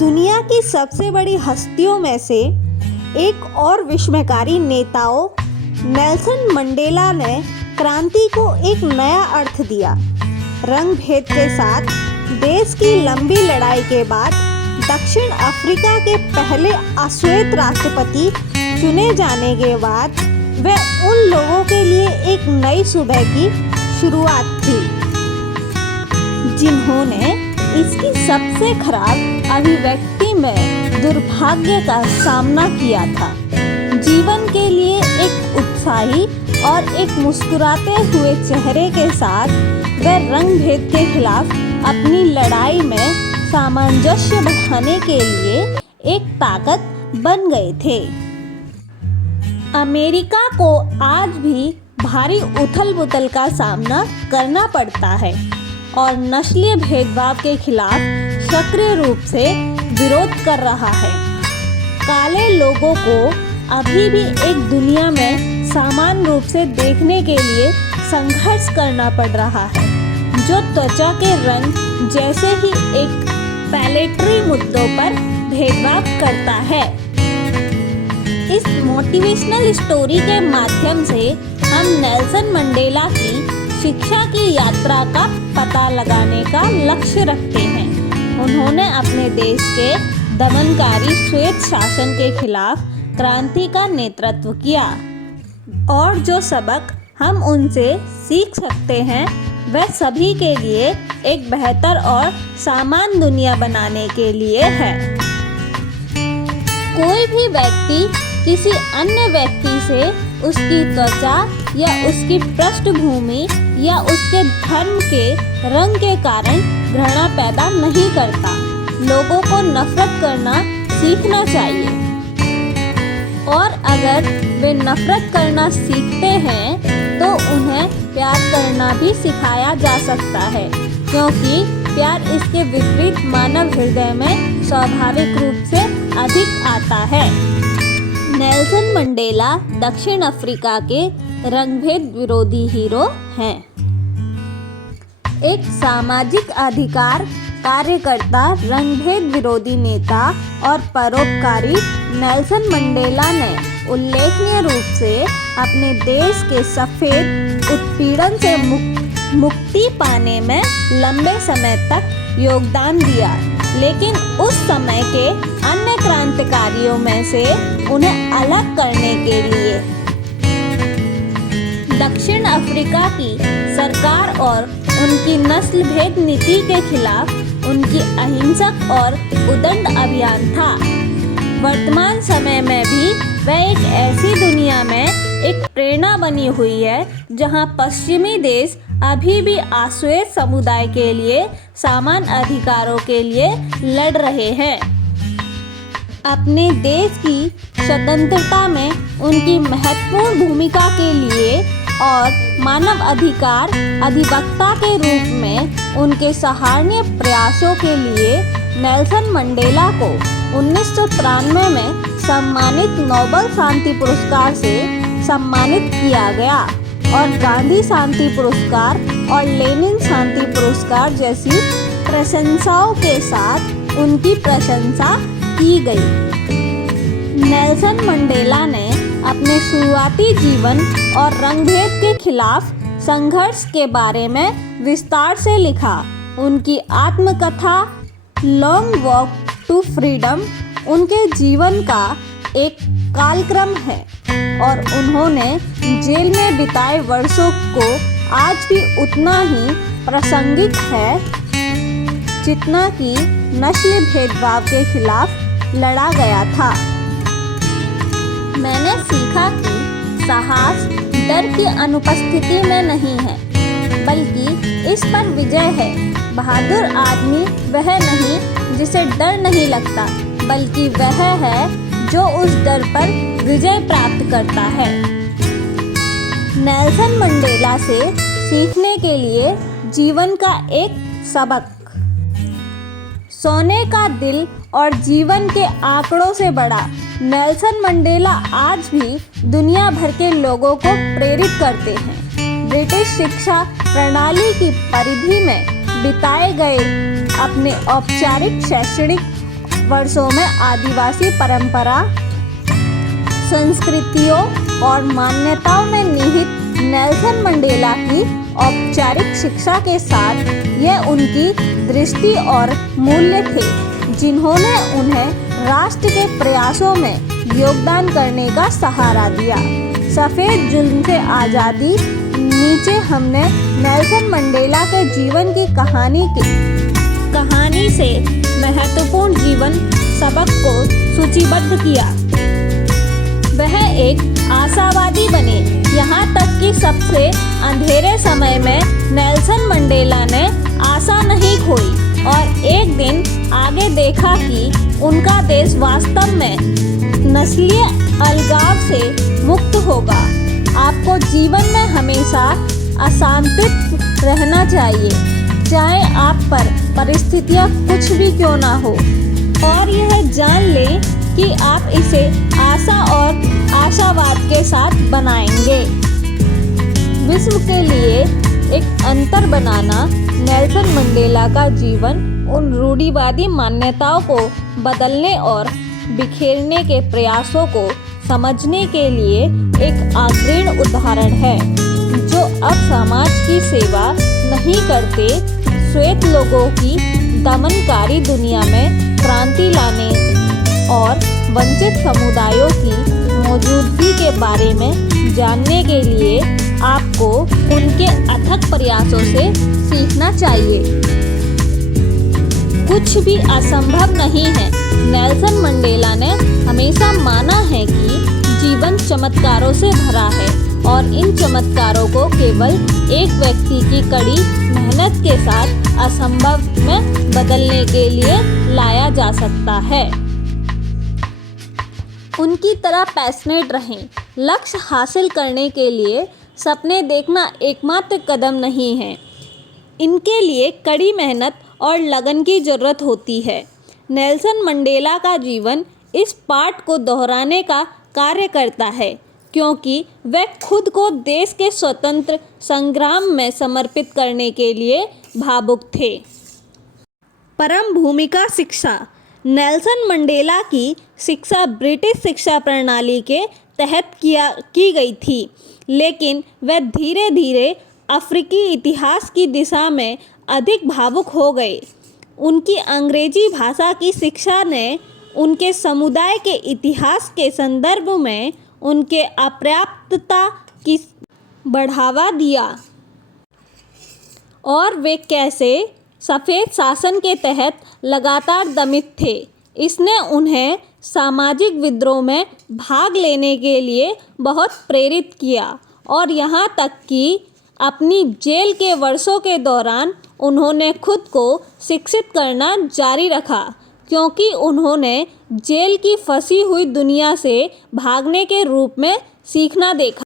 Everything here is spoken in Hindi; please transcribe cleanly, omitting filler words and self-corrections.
दुनिया की सबसे बड़ी हस्तियों में से एक और विस्मयकारी नेताओं नेल्सन मंडेला ने क्रांति को एक नया अर्थ दिया। रंग भेद के साथ देश की लंबी लड़ाई के बाद दक्षिण अफ्रीका के पहले अश्वेत राष्ट्रपति चुने जाने के बाद वह उन लोगों के लिए एक नई सुबह की शुरुआत थी जिन्होंने इसकी सबसे खराब अभिव्यक्ति में दुर्भाग्य का सामना किया था। जीवन के लिए एक उत्साही और एक मुस्कुराते हुए चेहरे के साथ वे रंग भेद के खिलाफ अपनी लड़ाई में सामंजस्य बढ़ाने के लिए एक ताकत बन गए थे। अमेरिका को आज भी भारी उथल-पुथल का सामना करना पड़ता है और नस्लीय भेदभाव के खिलाफ सक्रिय रूप से विरोध कर रहा है। काले लोगों को अभी भी एक दुनिया में समान रूप से देखने के लिए संघर्ष करना पड़ रहा है, जो त्वचा के रंग जैसे ही एक पैलेटरी मुद्दों पर भेदभाव करता है। इस मोटिवेशनल स्टोरी के माध्यम से हम नेल्सन मंडेला की शिक्षा की यात्रा का पता लगाने का लक्ष्य रखते हैं। उन्होंने अपने देश के दमनकारी श्वेत शासन के खिलाफ क्रांति का नेतृत्व किया और जो सबक हम उनसे सीख सकते हैं वह सभी के लिए एक बेहतर और समान दुनिया बनाने के लिए है। कोई भी व्यक्ति किसी अन्य व्यक्ति से उसकी त्वचा या उसकी पृष्ठभूमि या उसके धर्म के रंग के कारण घृणा पैदा नहीं करता। लोगों को नफरत करना सीखना चाहिए और अगर वे नफरत करना सीखते हैं तो उन्हें प्यार करना भी सिखाया जा सकता है, क्योंकि प्यार इसके विपरीत मानव हृदय में स्वाभाविक रूप से अधिक आता है। नेल्सन मंडेला दक्षिण अफ्रीका के रंगभेद विरोधी हीरो हैं। एक सामाजिक अधिकार कार्यकर्ता, रंगभेद विरोधी नेता और परोपकारी नेल्सन मंडेला ने उल्लेखनीय रूप से अपने देश के सफेद उत्पीड़न से मुक्ति पाने में लंबे समय तक योगदान दिया, लेकिन उस समय के अन्य क्रांतिकारियों में से उन्हें अलग करने के लिए दक्षिण अफ्रीका की सरकार और उनकी नस्ल भेद नीति के खिलाफ उनकी अहिंसक और उद्दंड अभियान था। वर्तमान समय में भी वह एक ऐसी दुनिया में एक प्रेरणा बनी हुई है जहां पश्चिमी देश अभी भी अश्वेत समुदाय के लिए समान अधिकारों के लिए लड़ रहे हैं। अपने देश की स्वतंत्रता में उनकी महत्वपूर्ण भूमिका के लिए और मानव अधिकार अधिवक्ता के रूप में उनके सराहनीय प्रयासों के लिए नेल्सन मंडेला को 1993 में सम्मानित नोबेल शांति पुरस्कार से सम्मानित किया गया और गांधी शांति पुरस्कार और लेनिन शांति पुरस्कार जैसी प्रशंसाओं के साथ उनकी प्रशंसा की गई। नेल्सन मंडेला ने अपने शुरुआती जीवन और रंगभेद के खिलाफ संघर्ष के बारे में विस्तार से लिखा। उनकी आत्मकथा लॉन्ग वॉक टू फ्रीडम उनके जीवन का एक कालक्रम है और उन्होंने जेल में बिताए वर्षों को आज भी उतना ही प्रासंगिक है जितना कि नस्लीय भेदभाव के खिलाफ लड़ा गया था। मैंने सीखा कि साहस डर की अनुपस्थिति में नहीं है, बल्कि इस पर विजय है। बहादुर आदमी वह नहीं जिसे डर नहीं लगता, बल्कि वह है जो उस डर पर विजय प्राप्त करता है। नेल्सन मंडेला से सीखने के लिए जीवन का एक सबक। सोने का दिल और जीवन के आंकड़ों से बड़ा नेल्सन मंडेला आज भी दुनिया भर के लोगों को प्रेरित करते हैं। ब्रिटिश शिक्षा प्रणाली की परिधि में बिताए गए अपने औपचारिक शैक्षणिक वर्षों में आदिवासी परंपरा, संस्कृतियों और मान्यताओं में निहित नेल्सन मंडेला की औपचारिक शिक्षा के साथ यह उनकी दृष्टि और मूल्य थे जिन्होंने उन्हें राष्ट्र के प्रयासों में योगदान करने का सहारा दिया। सफ़ेद जुल्म से आज़ादी नीचे हमने नेल्सन मंडेला के जीवन की कहानी से महत्वपूर्ण जीवन सबक को सूचीबद्ध किया। वह एक आशावादी बने, यहाँ तक कि सबसे अंधेरे समय में नेल्सन मंडेला ने आशा नहीं खोई और एक दिन आगे देखा कि उनका देश वास्तव में नस्लीय अलगाव से मुक्त होगा। आपको जीवन में हमेशा अशांतित रहना चाहिए, चाहे आप पर परिस्थितियाँ कुछ भी क्यों ना हो, और यह जान लें कि आप इसे आशा और आशावाद के साथ बनाएंगे। विश्व के लिए एक अंतर बनाना नेल्सन मंडेला का जीवन उन रूढ़िवादी मान्यताओं को बदलने और बिखेरने के प्रयासों को समझने के लिए एक अग्रणी उदाहरण है, जो अब समाज की सेवा नहीं करते, श्वेत लोगों की दमनकारी दुनिया में क्रांति लाने और वंचित समुदायों की मौजूदगी के बारे में जानने के लिए आपको उनके अथक प्रयासों से सीखना चाहिए। कुछ भी असंभव नहीं है। नेल्सन मंडेला ने हमेशा माना है कि जीवन चमत्कारों से भरा है और इन चमत्कारों को केवल एक व्यक्ति की कड़ी मेहनत के साथ असंभव में बदलने के लिए लाया जा सकता है। उनकी तरह पैशनेट रहें। लक्ष्य हासिल करने के लिए सपने देखना एकमात्र कदम नहीं है, इनके लिए कड़ी मेहनत और लगन की ज़रूरत होती है। नेल्सन मंडेला का जीवन इस पाठ को दोहराने का कार्य करता है, क्योंकि वे खुद को देश के स्वतंत्र संग्राम में समर्पित करने के लिए भावुक थे। परम भूमिका शिक्षा। नेल्सन मंडेला की शिक्षा ब्रिटिश शिक्षा प्रणाली के तहत की गई थी, लेकिन वे धीरे धीरे अफ्रीकी इतिहास की दिशा में अधिक भावुक हो गए। उनकी अंग्रेजी भाषा की शिक्षा ने उनके समुदाय के इतिहास के संदर्भ में उनके अपर्याप्तता की बढ़ावा दिया और वे कैसे सफ़ेद शासन के तहत लगातार दमित थे। इसने उन्हें सामाजिक विद्रोह में भाग लेने के लिए बहुत प्रेरित किया और यहाँ तक कि अपनी जेल के वर्षों के दौरान उन्होंने खुद को शिक्षित करना जारी रखा, क्योंकि उन्होंने जेल की फंसी हुई दुनिया से भागने के रूप में सीखना देखा।